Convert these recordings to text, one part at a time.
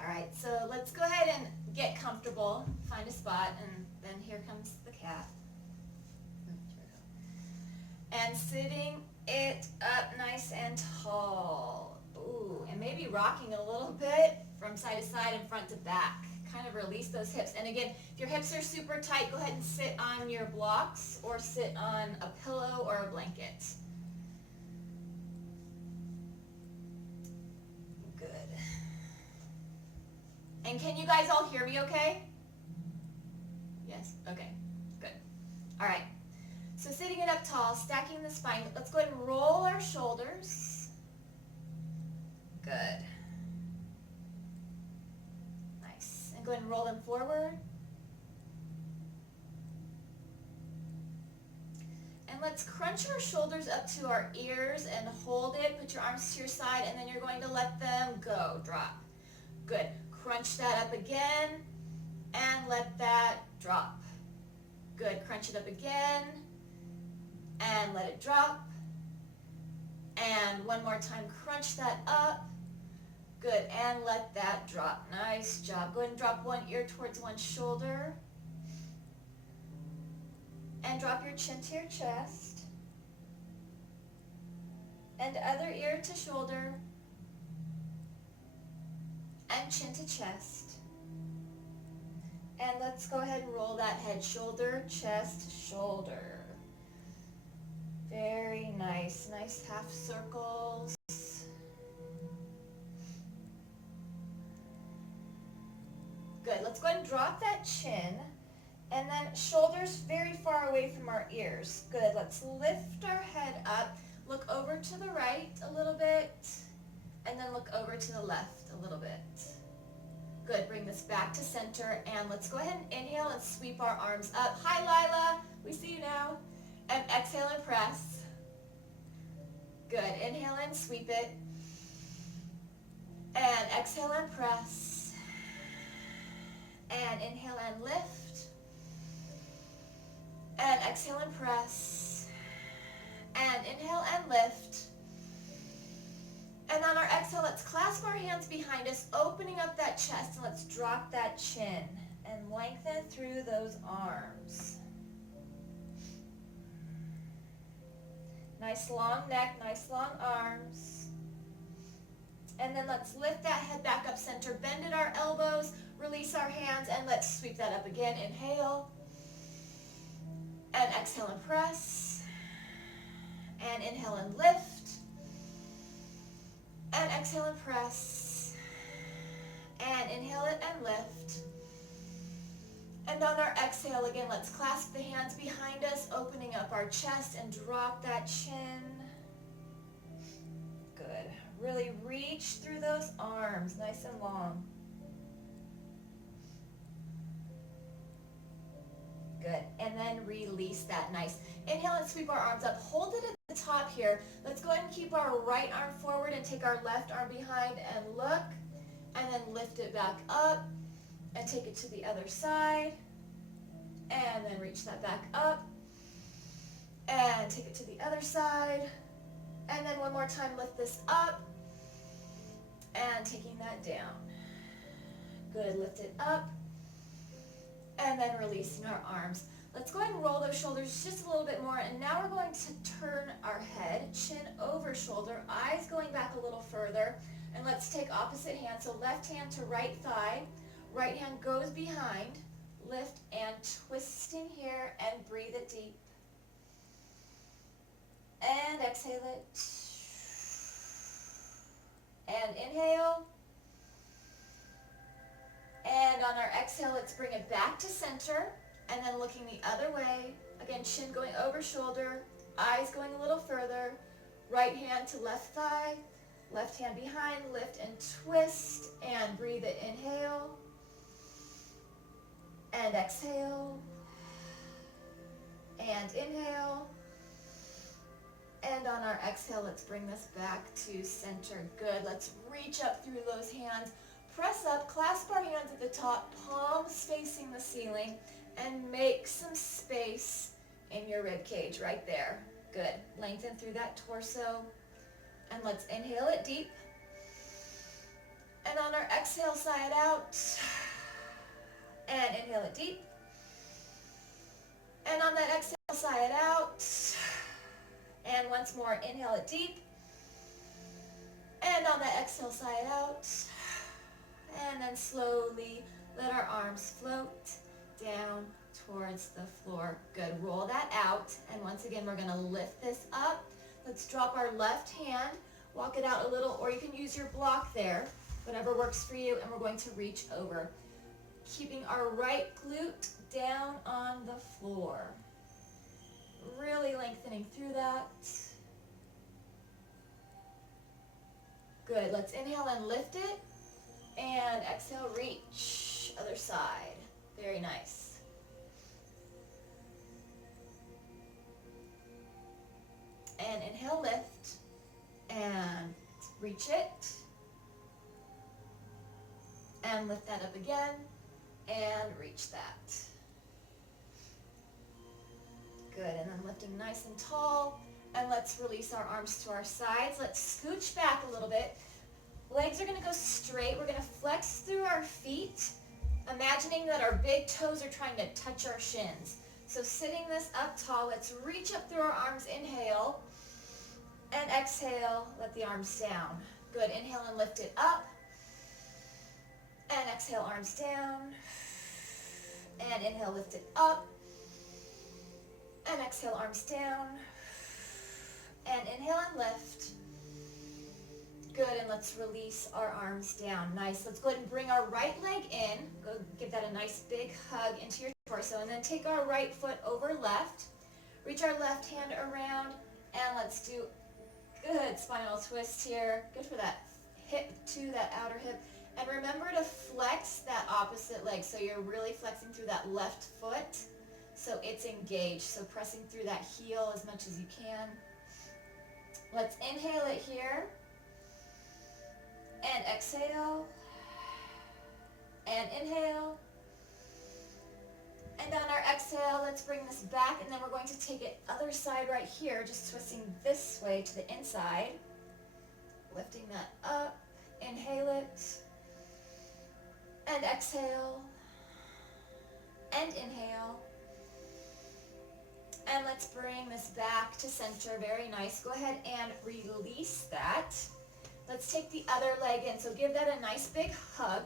All right, so let's go ahead and get comfortable, find a spot, and then here comes the cat. And sitting it up nice and tall. Ooh, and maybe rocking a little bit from side to side and front to back. Kind of release those hips. And again, if your hips are super tight, go ahead and sit on your blocks or sit on a pillow or a blanket. Good. And can you guys all hear me okay? Yes? Okay, good. All right. So sitting it up tall, stacking the spine. Let's go ahead and roll our shoulders. Good. Nice. And go ahead and roll them forward. And let's crunch our shoulders up to our ears and hold it. Put your arms to your side, and then you're going to let them go. Drop. Good. Crunch that up again, and let that drop. Good. Crunch it up again, and let it drop. And one more time, crunch that up. Good, and let that drop. Nice job. Go ahead and drop one ear towards one shoulder. And drop your chin to your chest. And other ear to shoulder. And chin to chest. And let's go ahead and roll that head, shoulder, chest, shoulder. Very nice. Nice half circles. Good. Let's go ahead and drop that chin. And then shoulders very far away from our ears. Good. Let's lift our head up. Look over to the right a little bit. And then look over to the left a little bit. Good. Bring this back to center. And let's go ahead and inhale and sweep our arms up. Hi, Lila. We see you now. And exhale and press. Good. Inhale and sweep it. And exhale and press. And inhale and lift. And exhale and press. And inhale and lift. And on our exhale, let's clasp our hands behind us, opening up that chest, and let's drop that chin and lengthen through those arms. Nice long neck, nice long arms. And then let's lift that head back up center, bend at our elbows, release our hands, and let's sweep that up again. Inhale. And exhale and press. And inhale and lift. And exhale and press. And inhale it and lift. And on our exhale, again, let's clasp the hands behind us, opening up our chest and drop that chin. Good. Really reach through those arms, nice and long. Good. And then release that. Nice. Inhale and sweep our arms up. Hold it at the top here. Let's go ahead and keep our right arm forward and take our left arm behind and look. And then lift it back up and take it to the other side. And then reach that back up. And take it to the other side. And then one more time, lift this up. And taking that down. Good. Lift it up. And then releasing our arms. Let's go ahead and roll those shoulders just a little bit more. And now we're going to turn our head, chin over shoulder, eyes going back a little further. And let's take opposite hand. So left hand to right thigh. Right hand goes behind. Lift and twisting here and breathe it deep. And exhale it. And inhale. And on our exhale, let's bring it back to center. And then looking the other way. Again, chin going over shoulder. Eyes going a little further. Right hand to left thigh. Left hand behind. Lift and twist. And breathe it. Inhale. And exhale. And inhale. And on our exhale, let's bring this back to center. Good. Let's reach up through those hands. Press up, clasp our hands at the top, palms facing the ceiling, and make some space in your rib cage right there. Good. Lengthen through that torso. And let's inhale it deep. And on on our exhale, sigh it out. And inhale it deep. And on that exhale, sigh it out. And once more, inhale it deep. And on that exhale, sigh it out. And then slowly let our arms float down towards the floor. Good. Roll that out. And once again, we're going to lift this up. Let's drop our left hand, walk it out a little, or you can use your block there, whatever works for you, and we're going to reach over. Keeping our right glute down on the floor. Really lengthening through that. Good. Let's inhale and lift it. And exhale, reach. Other side. Very nice. And inhale, lift. And reach it. And lift that up again. And reach that. Good. And then lifting nice and tall. And let's release our arms to our sides. Let's scooch back a little bit. Legs are going to go straight. We're going to flex through our feet, imagining that our big toes are trying to touch our shins. So sitting this up tall, let's reach up through our arms. Inhale. And exhale, let the arms down. Good. Inhale and lift it up. And exhale, arms down. And inhale, lift it up. And exhale, arms down. And inhale and lift. Good, and let's release our arms down. Nice. Let's go ahead and bring our right leg in. Go give that a nice big hug into your torso. And then take our right foot over left. Reach our left hand around. And let's do good spinal twist here. Good for that hip to that outer hip. And remember to flex that opposite leg. So you're really flexing through that left foot. So it's engaged. So pressing through that heel as much as you can. Let's inhale it here. And exhale. And inhale. And on our exhale, let's bring this back. And then we're going to take it other side right here. Just twisting this way to the inside. Lifting that up. Inhale it. And exhale. And inhale. And let's bring this back to center. Very nice. Go ahead and release that. Let's take the other leg in. So give that a nice big hug.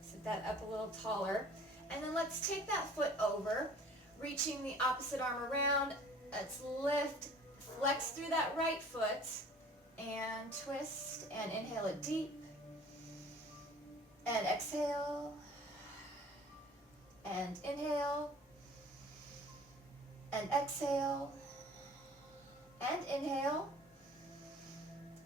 Sit that up a little taller. And then let's take that foot over, reaching the opposite arm around. Let's lift, flex through that right foot, and twist, and inhale it deep. And exhale. And inhale. And exhale. And inhale.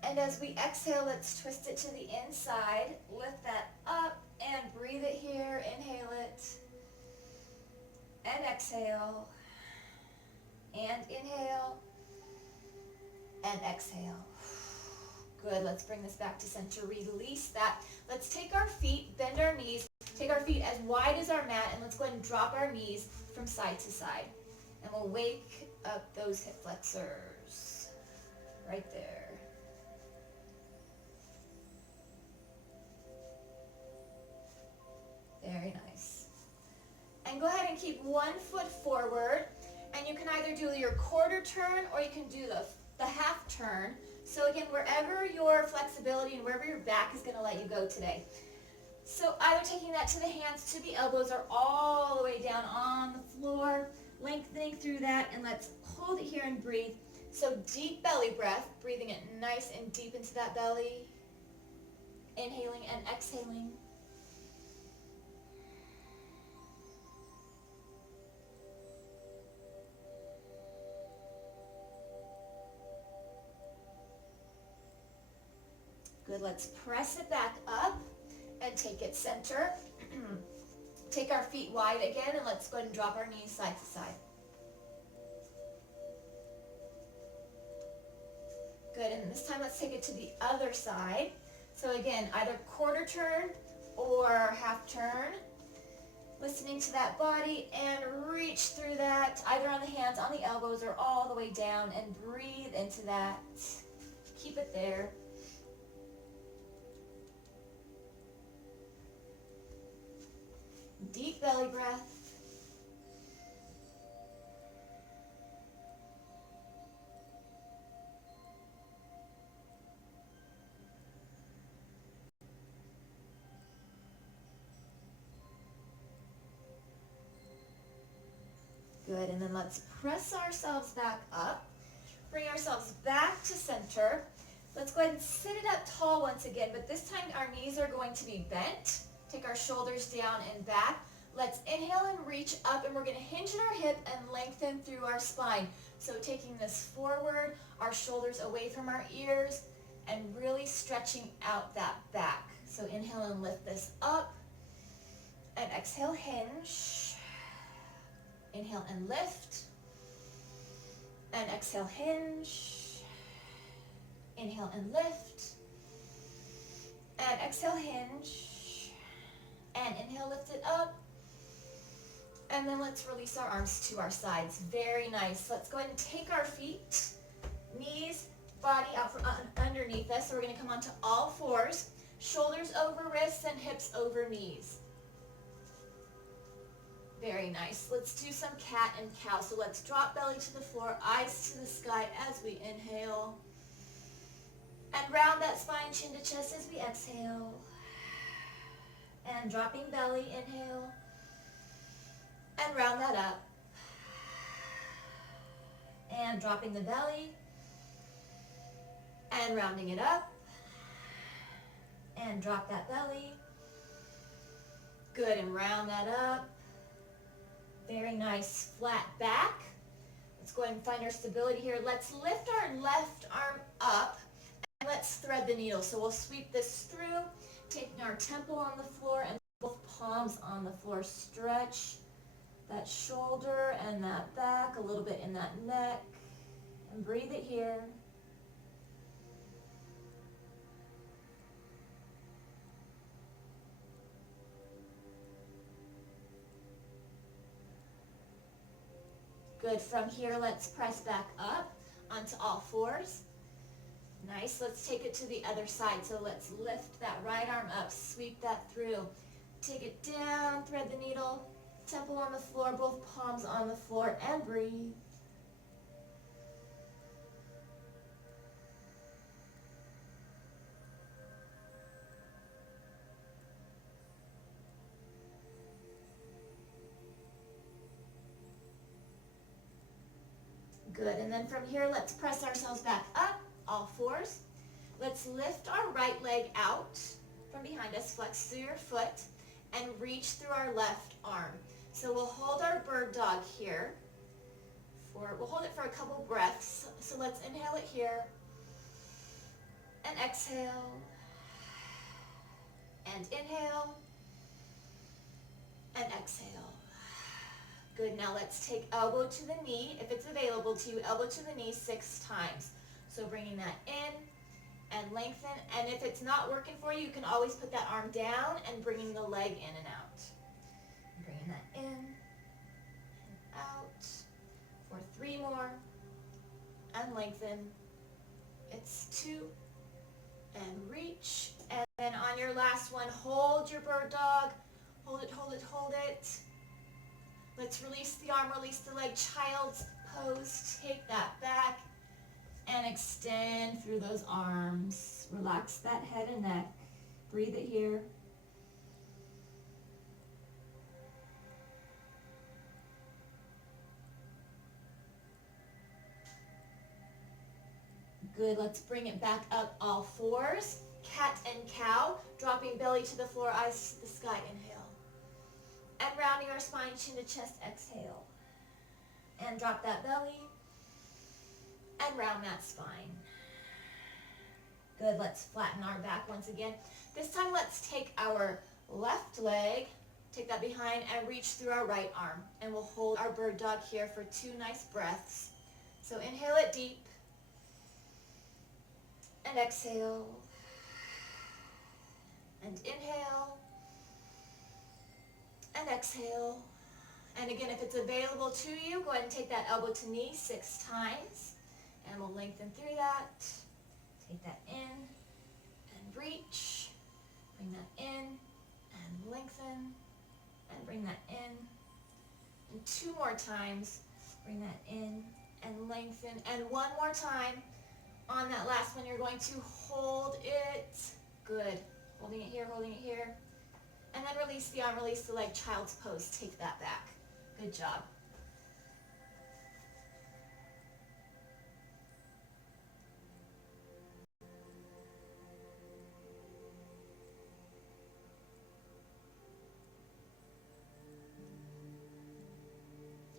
And as we exhale, let's twist it to the inside. Lift that up and breathe it here. Inhale it. And exhale. And inhale. And exhale. Good. Let's bring this back to center. Release that. Let's take our feet, bend our knees, take our feet as wide as our mat, and let's go ahead and drop our knees from side to side. And we'll wake up those hip flexors. Right there. Very nice. And go ahead and keep one foot forward. And you can either do your quarter turn or you can do the half turn. So again, wherever your flexibility and wherever your back is going to let you go today. So either taking that to the hands, to the elbows, or all the way down on the floor, lengthening through that, and let's hold it here and breathe. So deep belly breath, breathing it nice and deep into that belly. Inhaling and exhaling. Good, let's press it back up and take it center. Take our feet wide again, and let's go ahead and drop our knees side to side. Good, and this time let's take it to the other side. So again, either quarter turn or half turn. Listening to that body and reach through that, either on the hands, on the elbows, or all the way down, and breathe into that. Keep it there. belly breath. Good, and then let's press ourselves back up. Bring ourselves back to center. Let's go ahead and sit it up tall once again, but this time our knees are going to be bent. Take our shoulders down and back. Let's inhale and reach up, and we're going to hinge at our hip and lengthen through our spine. So taking this forward, our shoulders away from our ears, and really stretching out that back. So inhale and lift this up, and exhale, hinge. Inhale and lift, and exhale, hinge. Inhale and lift, and exhale, hinge, and inhale, lift it up, and then let's release our arms to our sides. Very nice. Let's go ahead and take our feet, knees, body out from underneath us. So we're going to come onto all fours, shoulders over wrists and hips over knees. Very nice. Let's do some cat and cow. So let's drop belly to the floor, eyes to the sky as we inhale. And round that spine, chin to chest as we exhale. And dropping belly, inhale. And round that up. And dropping the belly. And rounding it up. And drop that belly. Good, and round that up. Very nice. Flat back. Let's go ahead and find our stability here. Let's lift our left arm up. Let's thread the needle. So we'll sweep this through, taking our temple on the floor and both palms on the floor. Stretch that shoulder and that back, a little bit in that neck, and breathe it here. Good. From here, let's press back up onto all fours. Nice. Let's take it to the other side. So let's lift that right arm up, sweep that through. Take it down, thread the needle, temple on the floor, both palms on the floor, and breathe. Good. And then from here, let's press ourselves back up. All fours. Let's lift our right leg out from behind us, flex through your foot, and reach through our left arm. So we'll hold our bird dog here. We'll hold it for a couple breaths. So let's inhale it here, and exhale, and inhale, and exhale. Good. Now let's take elbow to the knee, if it's available to you, elbow to the knee 6 times. So bringing that in and lengthen. And if it's not working for you, you can always put that arm down and bringing the leg in and out. Bringing that in and out for 3 more. And lengthen. It's 2. And reach. And then on your last one, hold your bird dog. Hold it, hold it, hold it. Let's release the arm, release the leg. Child's pose. Take that back. And extend through those arms. Relax that head and neck. Breathe it here. Good. Let's bring it back up all fours. Cat and cow. Dropping belly to the floor, eyes to the sky. Inhale. And rounding our spine, chin to chest. Exhale. And drop that belly. And round that spine. Good. Let's flatten our back once again. This time let's take our left leg, take that behind, and reach through our right arm. And we'll hold our bird dog here for 2 nice breaths. So inhale it deep. And exhale. And inhale. And exhale. And again, if it's available to you, go ahead and take that elbow to knee 6 times. And we'll lengthen through that. Take that in and reach. Bring that in and lengthen and and bring that in. And 2 more times. Bring that in and lengthen. And 1 more time. On that last one, you're going to hold it. Good. Holding it here, holding it here. And then release the arm, release the leg, child's pose. Take that back. Good job.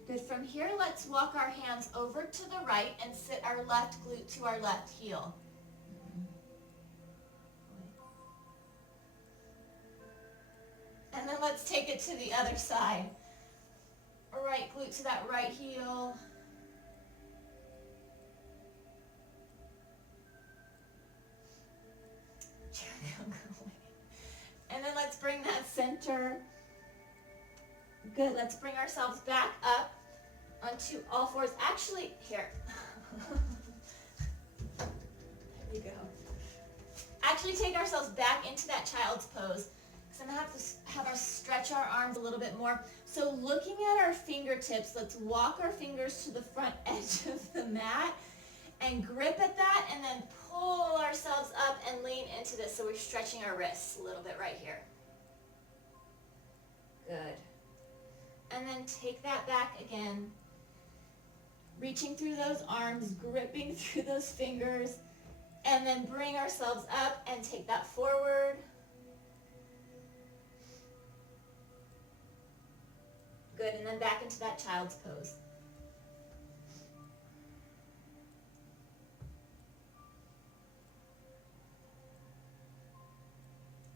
Good. From here, let's walk our hands over to the right and sit our left glute to our left heel. And then let's take it to the other side. Right glute to that right heel. And then let's bring that center. Good. Let's bring ourselves back up onto all fours. Actually, here. There we go. Actually take ourselves back into that child's pose. So I'm going to have us stretch our arms a little bit more. So looking at our fingertips, let's walk our fingers to the front edge of the mat and grip at that and then pull ourselves up and lean into this. So we're stretching our wrists a little bit right here. Good. And then take that back again. Reaching through those arms, gripping through those fingers, and then bring ourselves up and take that forward. Good, and then back into that child's pose.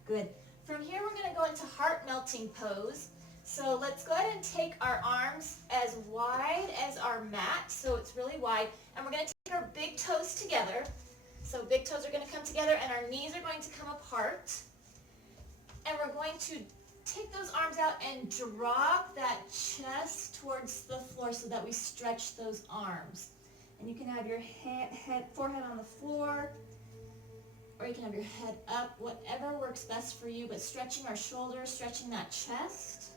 Good. From here, we're going to go into heart melting pose. So let's go ahead and take our arms as wide as our mat, so it's really wide, and we're going to take our big toes together. So big toes are going to come together, and our knees are going to come apart. And we're going to take those arms out and drop that chest towards the floor so that we stretch those arms. And you can have your forehead on the floor, or you can have your head up, whatever works best for you, but stretching our shoulders, stretching that chest.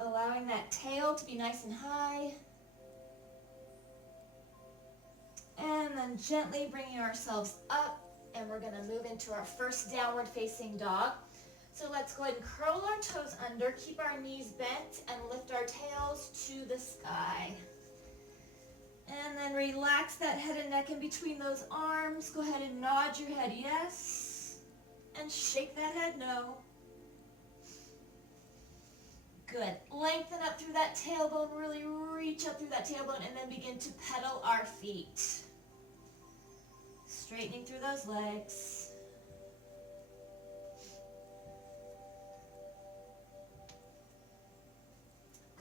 Allowing that tail to be nice and high. And then gently bringing ourselves up, and we're going to move into our first downward facing dog. So let's go ahead and curl our toes under, keep our knees bent, and lift our tails to the sky. And then relax that head and neck in between those arms. Go ahead and nod your head yes, and shake that head no. Good. Lengthen up through that tailbone, really reach up through that tailbone, and then begin to pedal our feet. Straightening through those legs.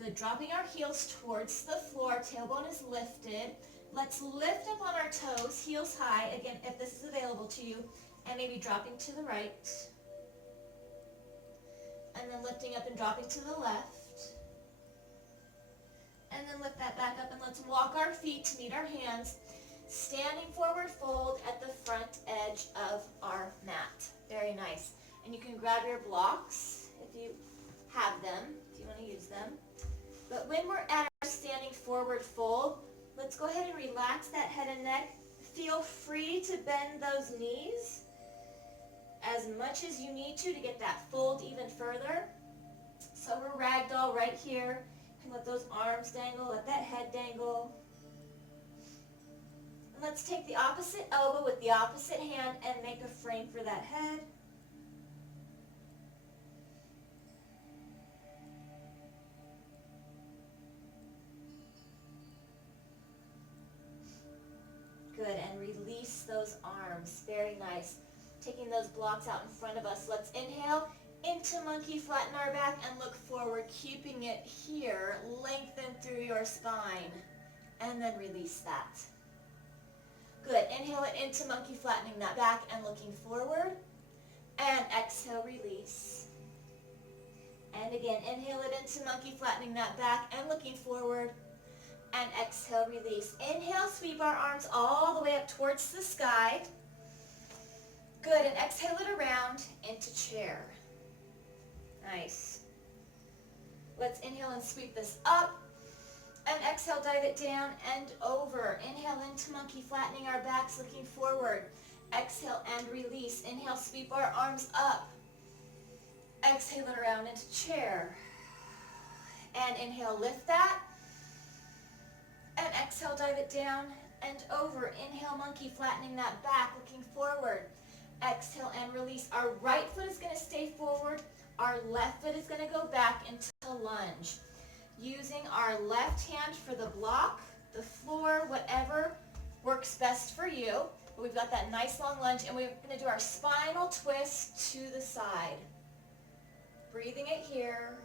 Good. Dropping our heels towards the floor, tailbone is lifted. Let's lift up on our toes, heels high, again, if this is available to you, and maybe dropping to the right. And then lifting up and dropping to the left. And then lift that back up, and let's walk our feet to meet our hands, standing forward fold at the front edge of our mat. Very nice. And you can grab your blocks if you have them, if you want to use them. But when we're at our standing forward fold, let's go ahead and relax that head and neck. Feel free to bend those knees as much as you need to get that fold even further. So we're ragdoll right here. You can let those arms dangle, let that head dangle. And let's take the opposite elbow with the opposite hand and make a frame for that head. Good, and release those arms. Very nice. Taking those blocks out in front of us. Let's inhale into monkey, flatten our back, and look forward, keeping it here. Lengthen through your spine, and then release that. Good. Inhale it into monkey, flattening that back and looking forward, and exhale, release. And again, inhale it into monkey, flattening that back and looking forward, and exhale, release. Inhale, sweep our arms all the way up towards the sky. Good, and exhale it around into chair. Nice. Let's inhale and sweep this up. And exhale, dive it down and over. Inhale into monkey, flattening our backs, looking forward. Exhale and release. Inhale, sweep our arms up. Exhale it around into chair. And inhale, lift that. And exhale, dive it down and over. Inhale, monkey, flattening that back, looking forward. Exhale and release. Our right foot is going to stay forward. Our left foot is going to go back into lunge. Using our left hand for the block, the floor, whatever works best for you. But we've got that nice long lunge, and we're going to do our spinal twist to the side. Breathing it here.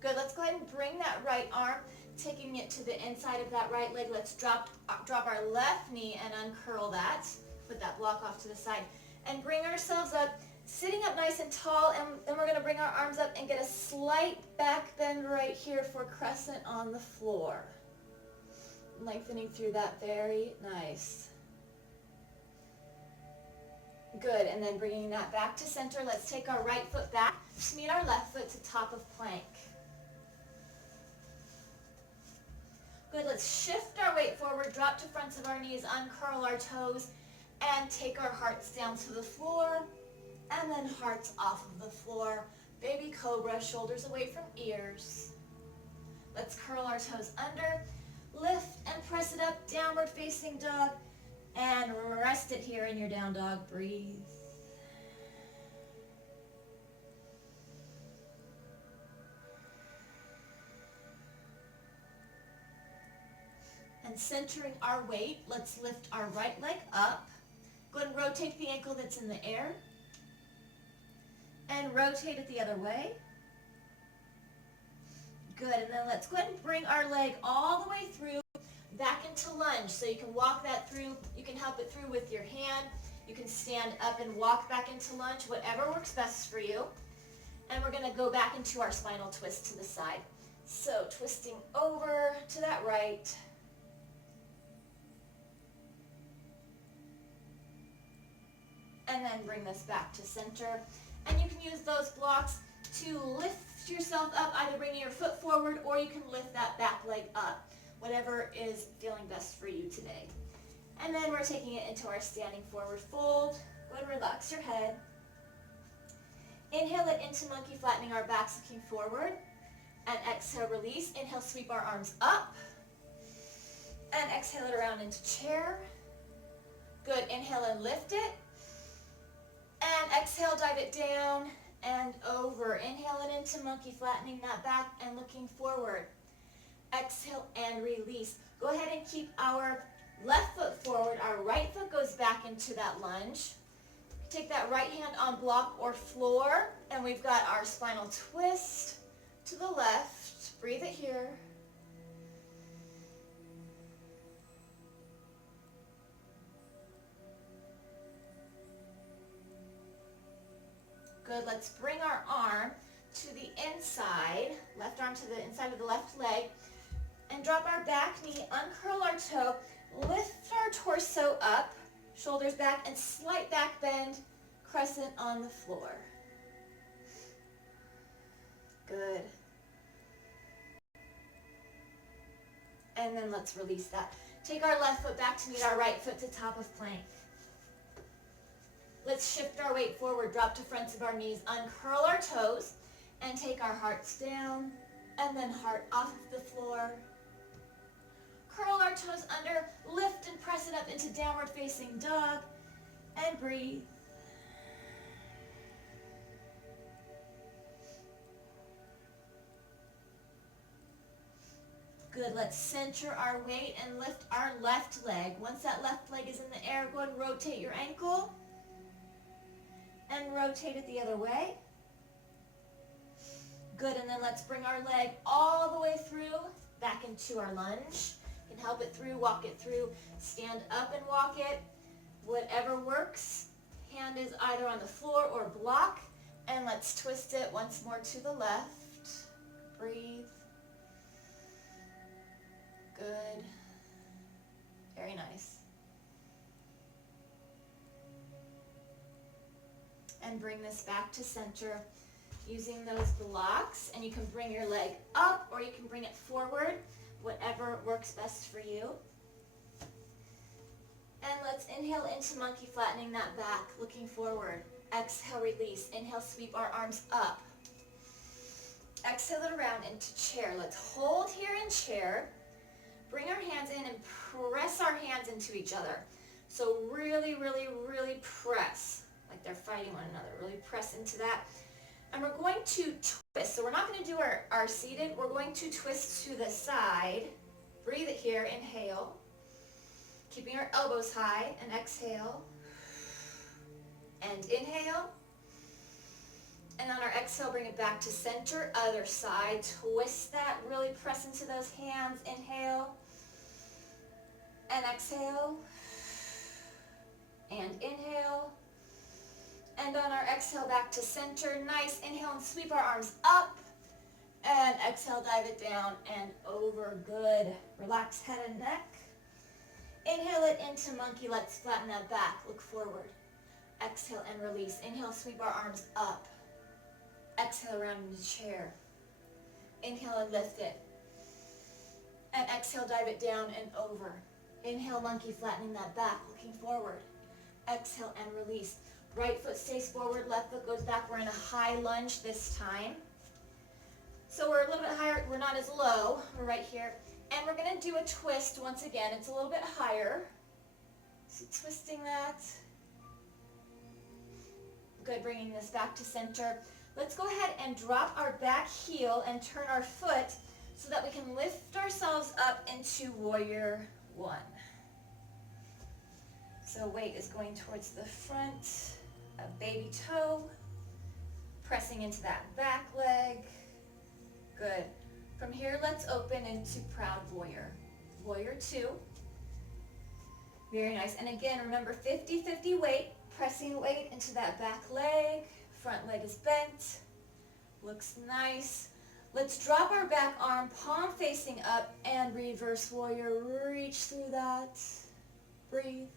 Good, let's go ahead and bring that right arm, taking it to the inside of that right leg. Let's drop our left knee and uncurl that. Put that block off to the side. And bring ourselves up, sitting up nice and tall, and then we're going to bring our arms up and get a slight back bend right here for crescent on the floor. Lengthening through that, very nice. Good, and then bringing that back to center. Let's take our right foot back to meet our left foot to top of plank. Good, let's shift our weight forward, drop to fronts of our knees, uncurl our toes, and take our hearts down to the floor, and then hearts off of the floor. Baby cobra, shoulders away from ears. Let's curl our toes under, lift and press it up, downward facing dog, and rest it here in your down dog. Breathe. And centering our weight, let's lift our right leg up. Go ahead and rotate the ankle that's in the air. And rotate it the other way. Good, and then let's go ahead and bring our leg all the way through, back into lunge. So you can walk that through, you can help it through with your hand. You can stand up and walk back into lunge, whatever works best for you. And we're going to go back into our spinal twist to the side. So twisting over to that right. And then bring this back to center. And you can use those blocks to lift yourself up, either bringing your foot forward or you can lift that back leg up, whatever is feeling best for you today. And then we're taking it into our standing forward fold. Go ahead and relax your head. Inhale it into monkey, flattening our backs, looking forward. And exhale, release. Inhale, sweep our arms up. And exhale it around into chair. Good, inhale and lift it. And exhale, dive it down and over. Inhale it into monkey, flattening that back and looking forward. Exhale and release. Go ahead and keep our left foot forward. Our right foot goes back into that lunge. Take that right hand on block or floor, and we've got our spinal twist to the left. Breathe it here. Good, let's bring our arm to the inside, left arm to the inside of the left leg, and drop our back knee, uncurl our toe, lift our torso up, shoulders back, and slight back bend, crescent on the floor. Good. And then let's release that. Take our left foot back to meet our right foot to top of plank. Let's shift our weight forward, drop to fronts of our knees, uncurl our toes, and take our hearts down, and then heart off of the floor. Curl our toes under, lift and press it up into downward facing dog, and breathe. Good, let's center our weight and lift our left leg. Once that left leg is in the air, go ahead and rotate your ankle. And rotate it the other way. Good, and then let's bring our leg all the way through, back into our lunge. You can help it through, walk it through, stand up and walk it, whatever works. Hand is either on the floor or block, and let's twist it once more to the left. Breathe. Good. Very nice. and bring this back to center using those blocks. And you can bring your leg up or you can bring it forward, whatever works best for you. And let's inhale into monkey, flattening that back, looking forward. Exhale, release. Inhale, sweep our arms up. Exhale it around into chair. Let's hold here in chair. Bring our hands in and press our hands into each other. So really, really, really press, like they're fighting one another. Really press into that. And we're going to twist. So we're not going to do our seated. We're going to twist to the side. Breathe it here. Inhale. Keeping our elbows high. And exhale. And inhale. And on our exhale, bring it back to center. Other side. Twist that. Really press into those hands. Inhale. And exhale. And inhale. And on our exhale, back to center. Nice. Inhale and sweep our arms up. And exhale, dive it down and over. Good. Relax head and neck. Inhale it into monkey. Let's flatten that back. Look forward. Exhale and release. Inhale, sweep our arms up. Exhale around into chair. Inhale and lift it. And exhale, dive it down and over. Inhale, monkey, flattening that back, looking forward. Exhale and release. Right foot stays forward, left foot goes back. We're in a high lunge this time. So we're a little bit higher, we're not as low, we're right here. And we're gonna do a twist once again. It's a little bit higher. So twisting that. Good, bringing this back to center. Let's go ahead and drop our back heel and turn our foot so that we can lift ourselves up into warrior one. So weight is going towards the front, a baby toe, pressing into that back leg. Good. From here, let's open into proud warrior. Warrior two. Very nice. And again, remember 50-50 weight, pressing weight into that back leg. Front leg is bent. Looks nice. Let's drop our back arm, palm facing up, and reverse warrior. Reach through that. Breathe.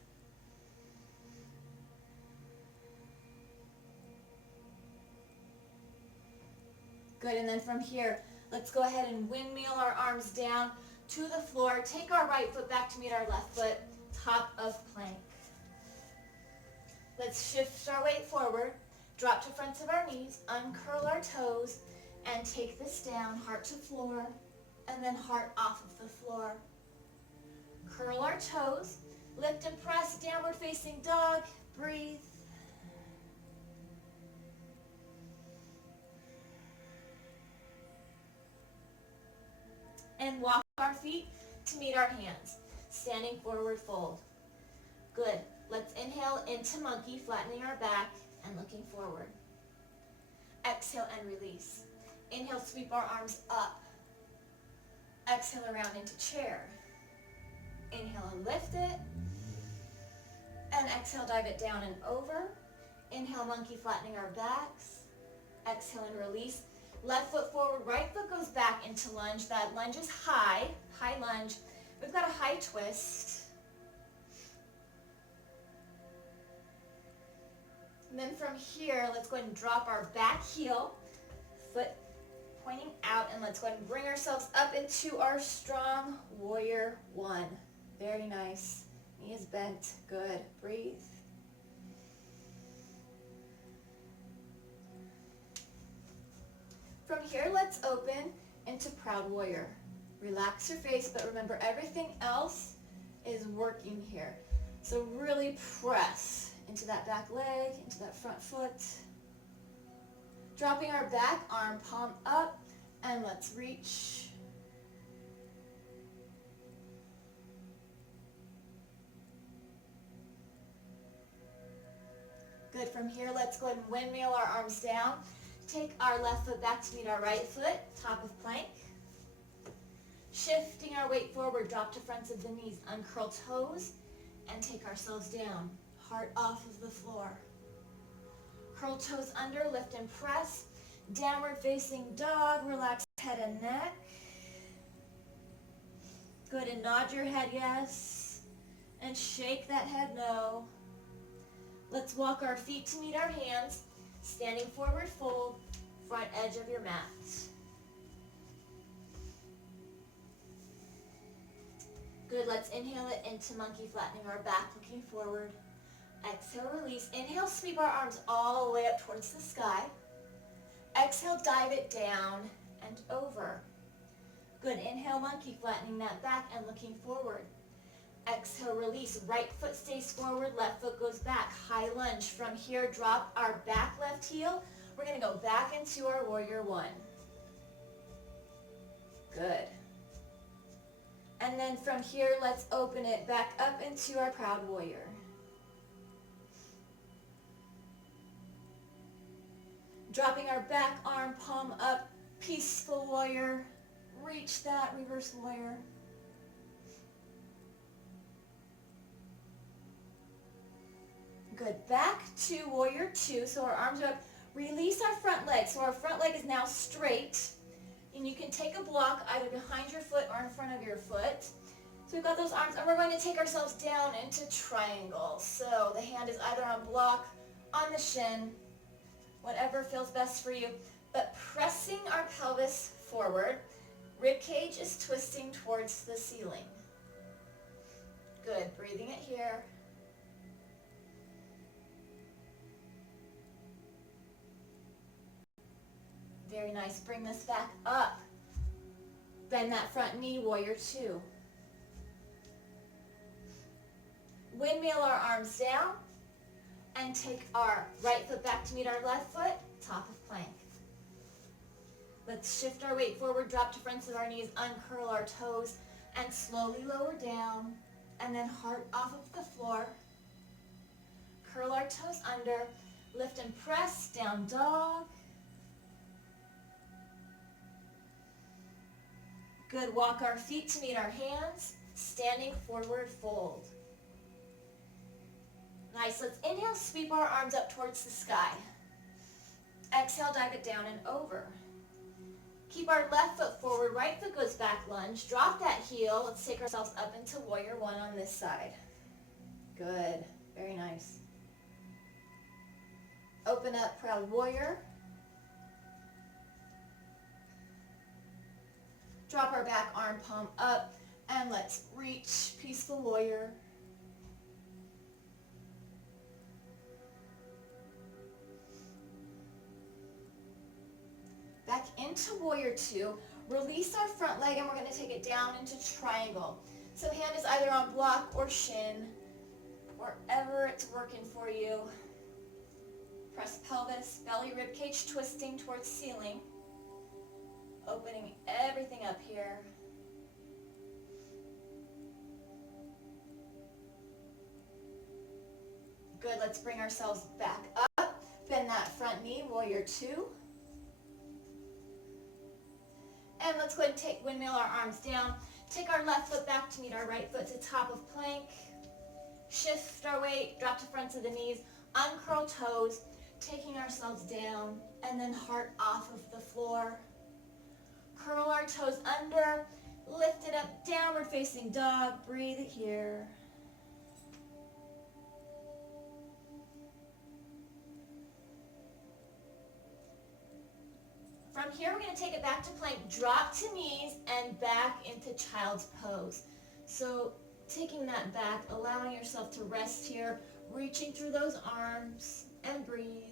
Good, and then from here, let's go ahead and windmill our arms down to the floor. Take our right foot back to meet our left foot, top of plank. Let's shift our weight forward, drop to fronts of our knees, uncurl our toes, and take this down, heart to floor, and then heart off of the floor. Curl our toes, lift and press, downward facing dog, breathe. And walk our feet to meet our hands, standing forward fold. Good. Let's inhale into monkey, flattening our back and looking forward. Exhale and release. Inhale, sweep our arms up. Exhale around into chair. Inhale and lift it. And exhale, dive it down and over. Inhale, monkey, flattening our backs. Exhale and release. Left foot forward, right foot goes back into lunge. That lunge is high lunge. We've got a high twist. And then from here, let's go ahead and drop our back heel, foot pointing out, and let's go ahead and bring ourselves up into our strong warrior one. Very nice. Knee is bent. Good. Breathe. From here, let's open into proud warrior. Relax your face, but remember everything else is working here. So really press into that back leg, into that front foot. Dropping our back arm, palm up, and let's reach. Good. From here, let's go ahead and windmill our arms down. Take our left foot back to meet our right foot, top of plank. Shifting our weight forward, drop to fronts of the knees, uncurl toes, and take ourselves down, heart off of the floor. Curl toes under, lift and press. Downward facing dog, relax head and neck. Good, and nod your head yes, and shake that head no. Let's walk our feet to meet our hands. Standing forward fold, front edge of your mat. Good, let's inhale it into monkey, flattening our back, looking forward. Exhale, release. Inhale, sweep our arms all the way up towards the sky. Exhale, dive it down and over. Good, inhale, monkey, flattening that back and looking forward. Exhale, release. Right foot stays forward, left foot goes back. High lunge. From here, drop our back left heel. We're going to go back into our warrior one. Good. And then from here, let's open it back up into our proud warrior. Dropping our back arm, palm up, peaceful warrior. Reach that, reverse warrior. Good, back to warrior two, so our arms are up. Release our front leg, so our front leg is now straight. And you can take a block either behind your foot or in front of your foot. So we've got those arms, and we're going to take ourselves down into triangle. So the hand is either on block, on the shin, whatever feels best for you. But pressing our pelvis forward, rib cage is twisting towards the ceiling. Good, breathing it here. Very nice. Bring this back up. Bend that front knee, warrior two. Windmill our arms down and take our right foot back to meet our left foot, top of plank. Let's shift our weight forward, drop to fronts of our knees, uncurl our toes, and slowly lower down, and then heart off of the floor. Curl our toes under, lift and press, down dog. Good, walk our feet to meet our hands, standing forward fold. Nice, let's inhale, sweep our arms up towards the sky. Exhale, dive it down and over. Keep our left foot forward, right foot goes back lunge. Drop that heel, let's take ourselves up into warrior one on this side. Good, very nice. Open up, proud warrior. Drop our back arm, palm up, and let's reach, peaceful warrior. Back into warrior two. Release our front leg and we're going to take it down into triangle. So hand is either on block or shin, wherever it's working for you. Press pelvis, belly, rib cage twisting towards ceiling. Opening everything up here. Good, let's bring ourselves back up. Bend that front knee, warrior two. And let's go ahead and take windmill our arms down. Take our left foot back to meet our right foot to top of plank. Shift our weight, drop to fronts of the knees, uncurl toes, taking ourselves down, and then heart off of the floor. Curl our toes under, lift it up, downward facing dog, breathe it here. From here, we're going to take it back to plank, drop to knees, and back into child's pose. So taking that back, allowing yourself to rest here, reaching through those arms, and breathe.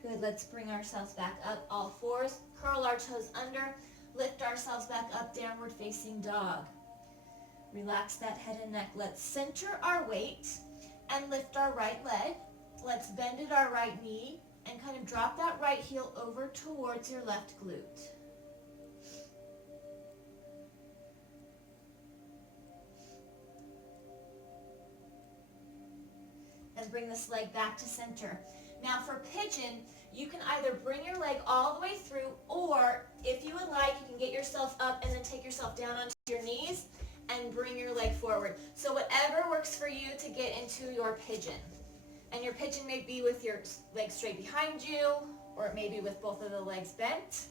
Good, let's bring ourselves back up, all fours, curl our toes under, lift ourselves back up, downward facing dog. Relax that head and neck. Let's center our weight and lift our right leg. Let's bend at our right knee and kind of drop that right heel over towards your left glute. And bring this leg back to center. Now for pigeon, you can either bring your leg all the way through, or if you would like, you can get yourself up and then take yourself down onto your knees and bring your leg forward. So whatever works for you to get into your pigeon. And your pigeon may be with your legs straight behind you, or it may be with both of the legs bent.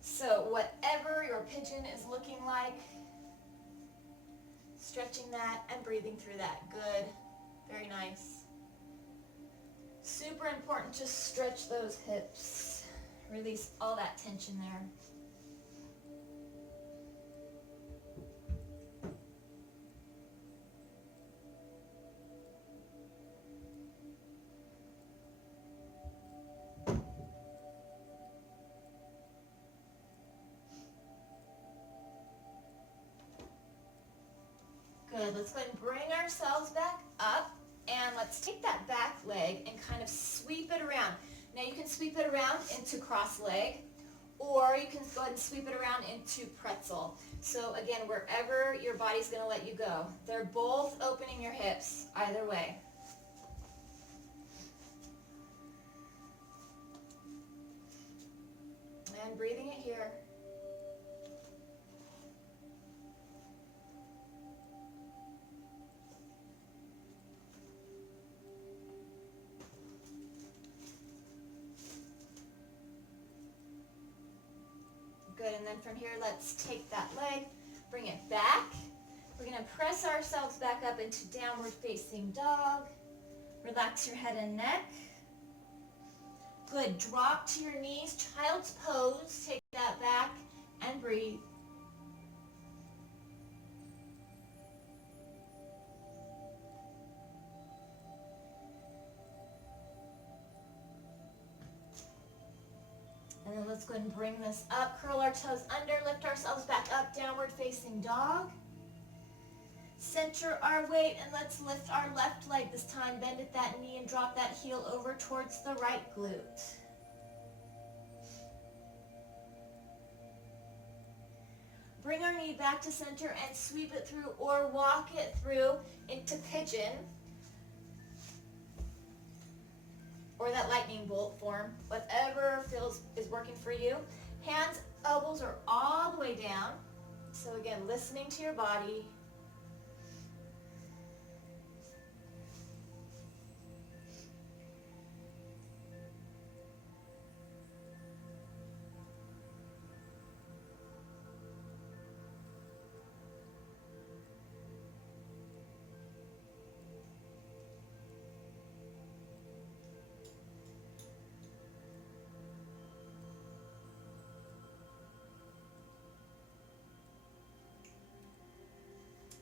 So whatever your pigeon is looking like, stretching that and breathing through that. Good. Very nice. Super important to stretch those hips. Release all that tension there. Good. Let's go ahead and bring ourselves back up, and let's take that back leg and kind of sweep it around. Now you can sweep it around into cross leg, or you can go ahead and sweep it around into pretzel. So again, wherever your body's going to let you go. They're both opening your hips either way. And breathing it here. Good, and then from here, let's take that leg, bring it back. We're going to press ourselves back up into downward facing dog. Relax your head and neck. Good, drop to your knees, child's pose. Take that back and breathe. And then let's go ahead and bring this up, curl our toes under, lift ourselves back up, downward facing dog. Center our weight, and let's lift our left leg this time. Bend at that knee and drop that heel over towards the right glute. Bring our knee back to center and sweep it through or walk it through into pigeon. Or that lightning bolt form, whatever is working for you. Hands, elbows are all the way down. So again, listening to your body.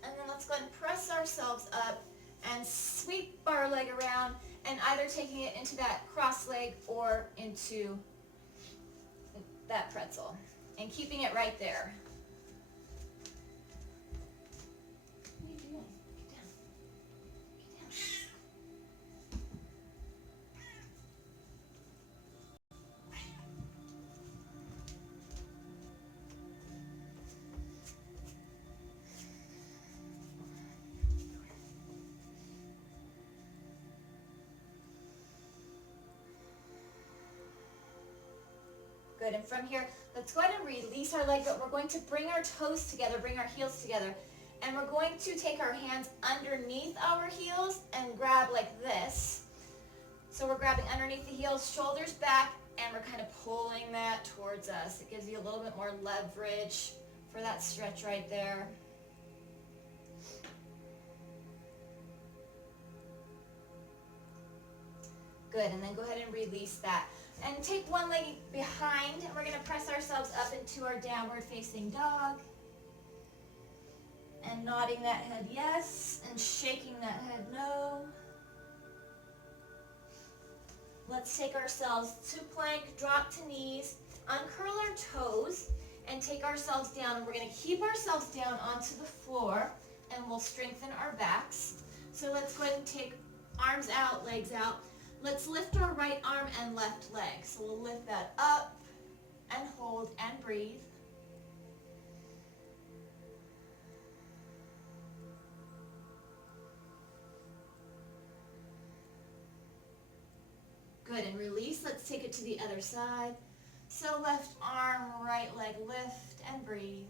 And then let's go ahead and press ourselves up and sweep our leg around, and either taking it into that cross leg or into that pretzel and keeping it right there. What are you doing? Get down. Get down. Good, and from here, let's go ahead and release our leg, but we're going to bring our toes together, bring our heels together, and we're going to take our hands underneath our heels and grab like this. So we're grabbing underneath the heels, shoulders back, and we're kind of pulling that towards us. It gives you a little bit more leverage for that stretch right there. Good, and then go ahead and release that. And take one leg behind, and we're going to press ourselves up into our downward facing dog. And nodding that head yes, and shaking that head no. Let's take ourselves to plank, drop to knees, uncurl our toes, and take ourselves down. And we're going to keep ourselves down onto the floor, and we'll strengthen our backs. So let's go ahead and take arms out, legs out. Let's lift our right arm and left leg. So we'll lift that up and hold and breathe. Good, and release. Let's take it to the other side. So left arm, right leg, lift and breathe.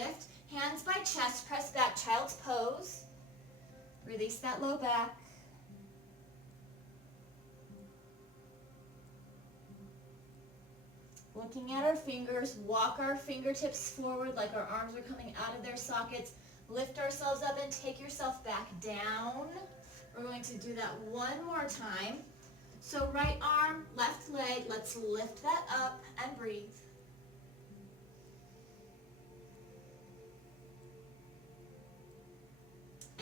lift. Hands by chest, press back, child's pose. Release that low back. Looking at our fingers, walk our fingertips forward like our arms are coming out of their sockets. Lift ourselves up and take yourself back down. We're going to do that one more time. So right arm, left leg, let's lift that up and breathe.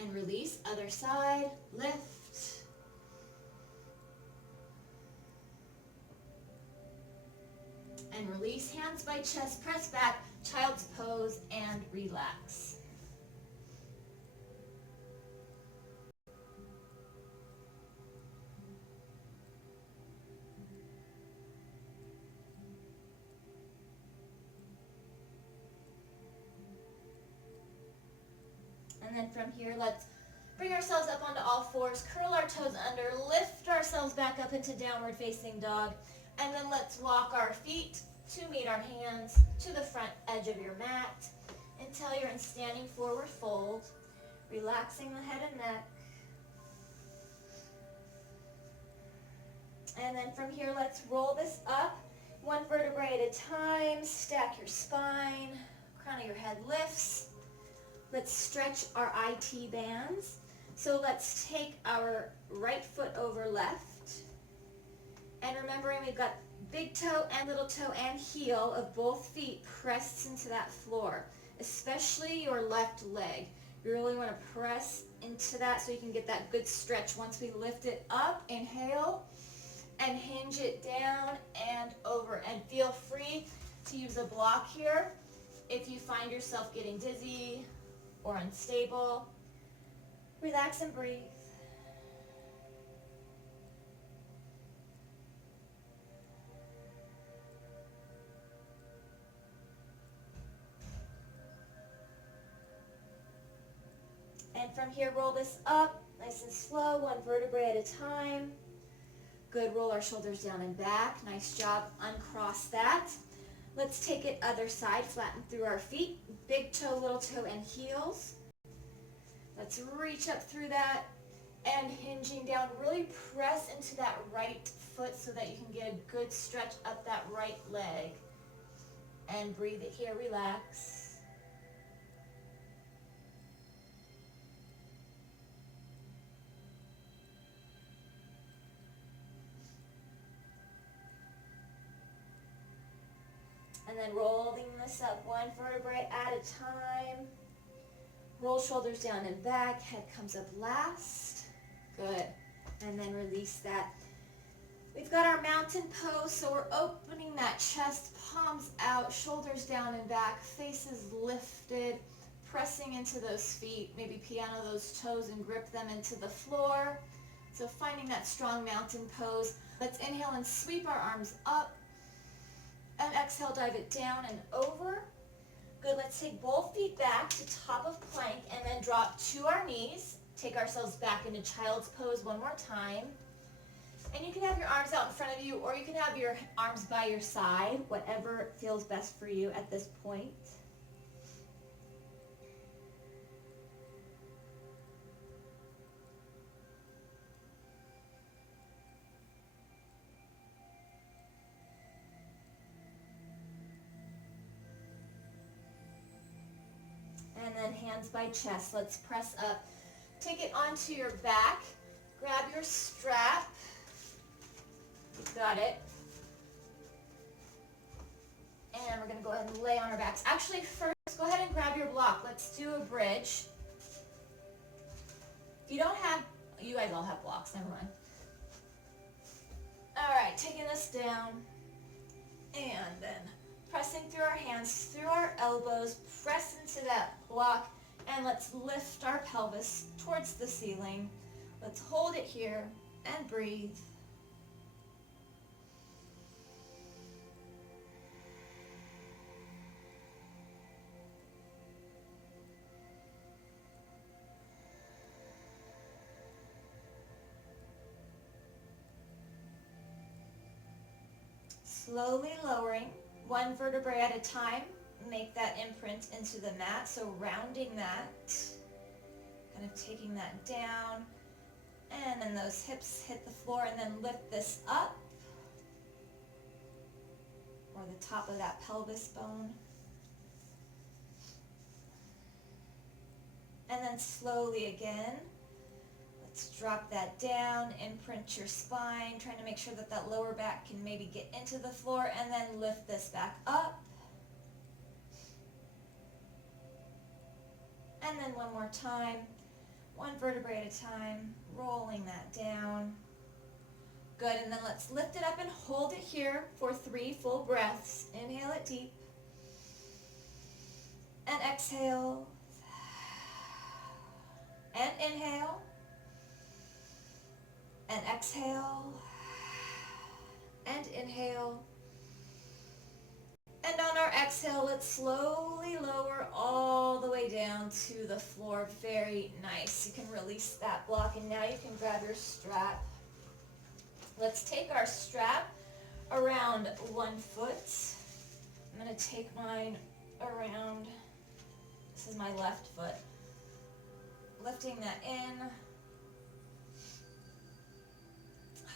And release, other side, lift. And release, hands by chest, press back, child's pose, and relax. And then from here, let's bring ourselves up onto all fours, curl our toes under, lift ourselves back up into downward facing dog, and then let's walk our feet to meet our hands to the front edge of your mat until you're in standing forward fold, relaxing the head and neck. And then from here, let's roll this up, one vertebrae at a time, stack your spine, crown of your head lifts. Let's stretch our IT bands. So let's take our right foot over left. And remembering we've got big toe and little toe and heel of both feet pressed into that floor, especially your left leg. You really want to press into that so you can get that good stretch. Once we lift it up, inhale, and hinge it down and over. And feel free to use a block here if you find yourself getting dizzy or unstable. Relax and breathe. And from here, roll this up, nice and slow, one vertebrae at a time. Good, roll our shoulders down and back. Nice job, uncross that. Let's take it other side, flatten through our feet, big toe, little toe, and heels. Let's reach up through that and hinging down. Really press into that right foot so that you can get a good stretch up that right leg. And breathe it here, relax. And then rolling this up one vertebrae at a time. Roll shoulders down and back, head comes up last. Good. And then release that. We've got our mountain pose, so we're opening that chest, palms out, shoulders down and back, faces lifted, pressing into those feet, maybe piano those toes and grip them into the floor. So finding that strong mountain pose. Let's inhale and sweep our arms up. And exhale, dive it down and over. Good, let's take both feet back to top of plank and then drop to our knees. Take ourselves back into child's pose one more time. And you can have your arms out in front of you, or you can have your arms by your side, whatever feels best for you at this point. And then hands by chest. Let's press up. Take it onto your back. Grab your strap. You've got it. And we're going to go ahead and lay on our backs. Actually, first, go ahead and grab your block. Let's do a bridge. If you don't have, you guys all have blocks, never mind. All right, taking this down. And then pressing through our hands, through our elbows, press into that block, and let's lift our pelvis towards the ceiling. Let's hold it here and breathe. Slowly lowering, one vertebrae at a time. make that imprint into the mat. So rounding that, kind of taking that down, and then those hips hit the floor, and then lift this up, or the top of that pelvis bone. And then slowly again, let's drop that down, imprint your spine, trying to make sure that that lower back can maybe get into the floor, and then lift this back up. And then one more time, one vertebrae at a time, rolling that down. Good, and then let's lift it up and hold it here for 3 full breaths. Inhale it deep. And exhale. And inhale. And exhale. And inhale. And on our exhale, let's slowly lower all the way down to the floor. Very nice. You can release that block, and now you can grab your strap. Let's take our strap around 1 foot. I'm going to take mine around, this is my left foot. Lifting that in.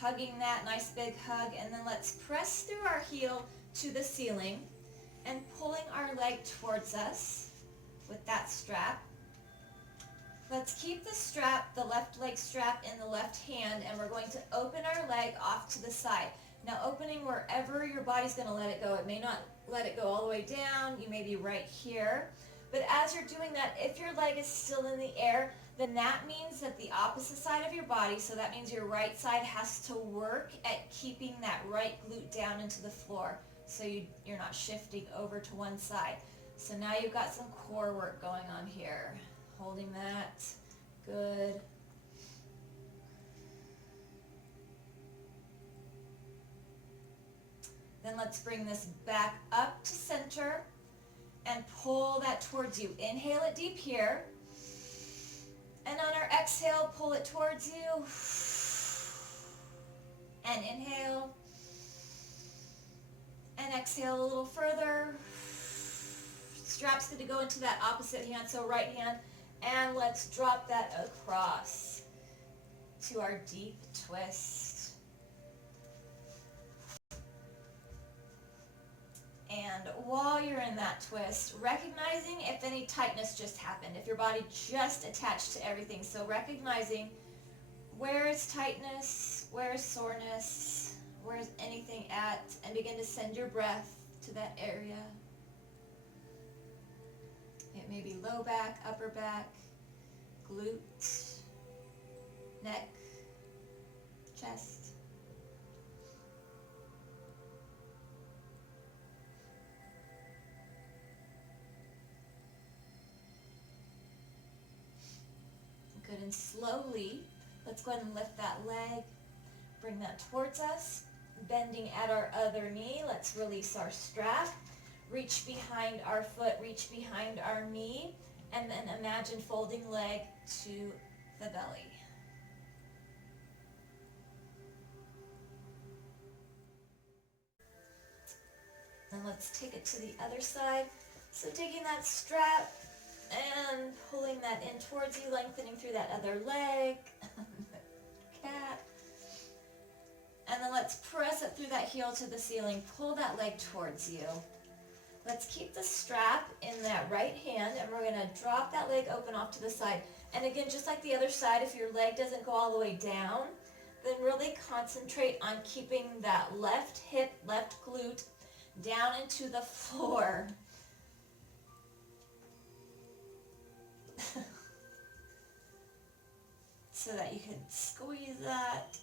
Hugging that, nice big hug, and then let's press through our heel to the ceiling and pulling our leg towards us with that strap. Let's keep the strap, the left leg strap in the left hand, and we're going to open our leg off to the side. Now opening wherever your body's going to let it go. It may not let it go all the way down. You may be right here. But as you're doing that, if your leg is still in the air, then that means that the opposite side of your body, so that means your right side, has to work at keeping that right glute down into the floor, so you're not shifting over to one side. So now you've got some core work going on here. Holding that. Good. Then let's bring this back up to center and pull that towards you. Inhale it deep here. And on our exhale, pull it towards you. And inhale. And exhale a little further. Strap's going to go into that opposite hand, so right hand. And let's drop that across to our deep twist. And while you're in that twist, recognizing if any tightness just happened, if your body just attached to everything. So recognizing where is tightness, where is soreness, where is anything at, and begin to send your breath to that area. It may be low back, upper back, glute, neck, chest. Good, and slowly, let's go ahead and lift that leg, bring that towards us, bending at our other knee. Let's release our strap. Reach behind our foot, reach behind our knee, and then imagine folding leg to the belly. And let's take it to the other side. So taking that strap and pulling that in towards you, lengthening through that other leg. Cat. And then let's press it through that heel to the ceiling. Pull that leg towards you. Let's keep the strap in that right hand, and we're going to drop that leg open off to the side. And again, just like the other side, if your leg doesn't go all the way down, then really concentrate on keeping that left hip, left glute down into the floor. So that you can squeeze that.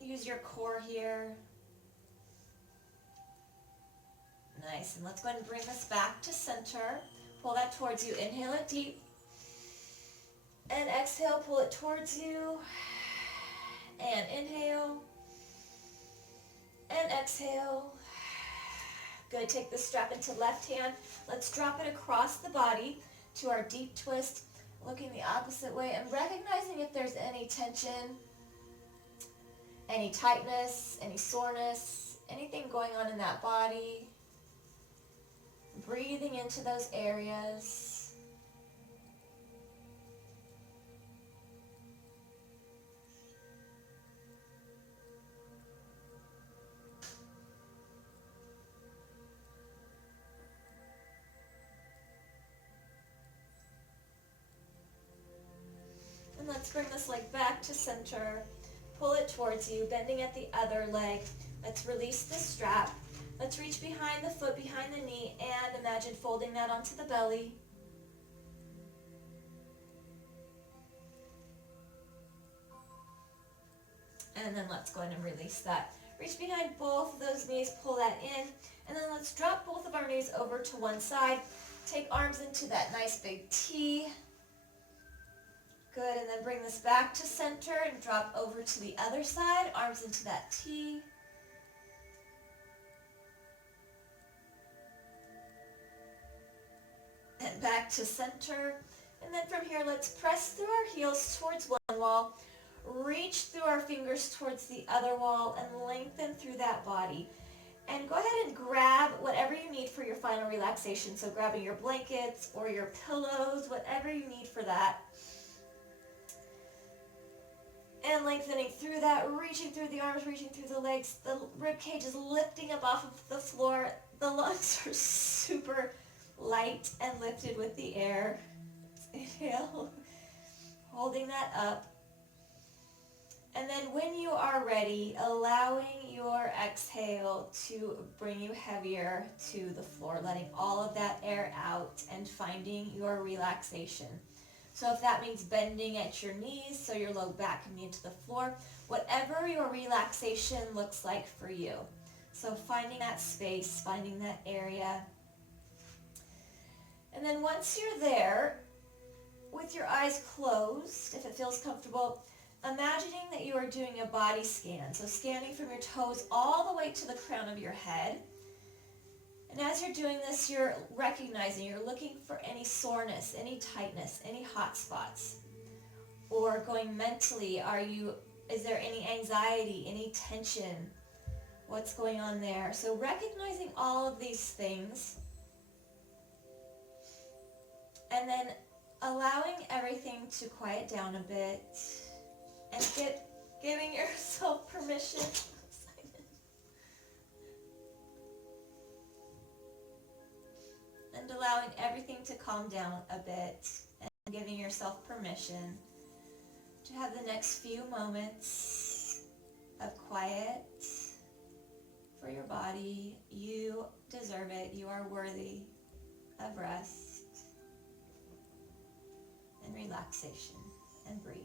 Use your core here. Nice, and let's go ahead and bring this back to center. Pull that towards you. Inhale it deep. And exhale, pull it towards you. And inhale. And exhale. Good, take the strap into left hand. Let's drop it across the body to our deep twist, looking the opposite way and recognizing if there's any tension, any tightness, any soreness, anything going on in that body. breathing into those areas. And let's bring this leg back to center. Pull it towards you, bending at the other leg. Let's release the strap. Let's reach behind the foot, behind the knee, and imagine folding that onto the belly. And then let's go ahead and release that. Reach behind both of those knees, pull that in, and then let's drop both of our knees over to one side. Take arms into that nice big T. Good, and then bring this back to center and drop over to the other side, arms into that T. And back to center. And then from here, let's press through our heels towards one wall, reach through our fingers towards the other wall, and lengthen through that body. And go ahead and grab whatever you need for your final relaxation. So grabbing your blankets or your pillows, whatever you need for that. And lengthening through that, reaching through the arms, reaching through the legs. The rib cage is lifting up off of the floor. The lungs are super light and lifted with the air. Inhale, holding that up. And then when you are ready, allowing your exhale to bring you heavier to the floor, letting all of that air out and finding your relaxation. So if that means bending at your knees so your low back can be into the floor, whatever your relaxation looks like for you. So finding that space, finding that area. And then once you're there, with your eyes closed, if it feels comfortable, imagining that you are doing a body scan. So scanning from your toes all the way to the crown of your head. And as you're doing this, you're recognizing, you're looking for any soreness, any tightness, any hot spots. Or going mentally, is there any anxiety, any tension? What's going on there? So recognizing all of these things. And then allowing everything to quiet down a bit. And giving yourself permission. And allowing everything to calm down a bit and giving yourself permission to have the next few moments of quiet for your body. You deserve it. You are worthy of rest and relaxation. And breathe.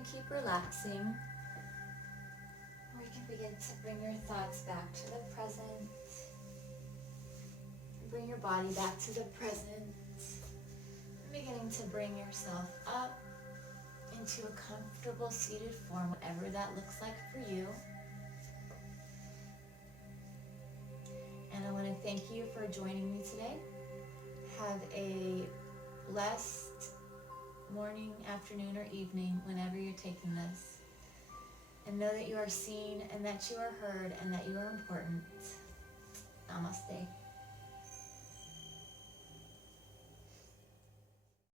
can keep relaxing. Or you can begin to bring your thoughts back to the present. Bring your body back to the present. Beginning to bring yourself up into a comfortable seated form, whatever that looks like for you. And I want to thank you for joining me today. Have a blessed morning, afternoon, or evening whenever you're taking this. And know that you are seen and that you are heard and that you are important. Namaste.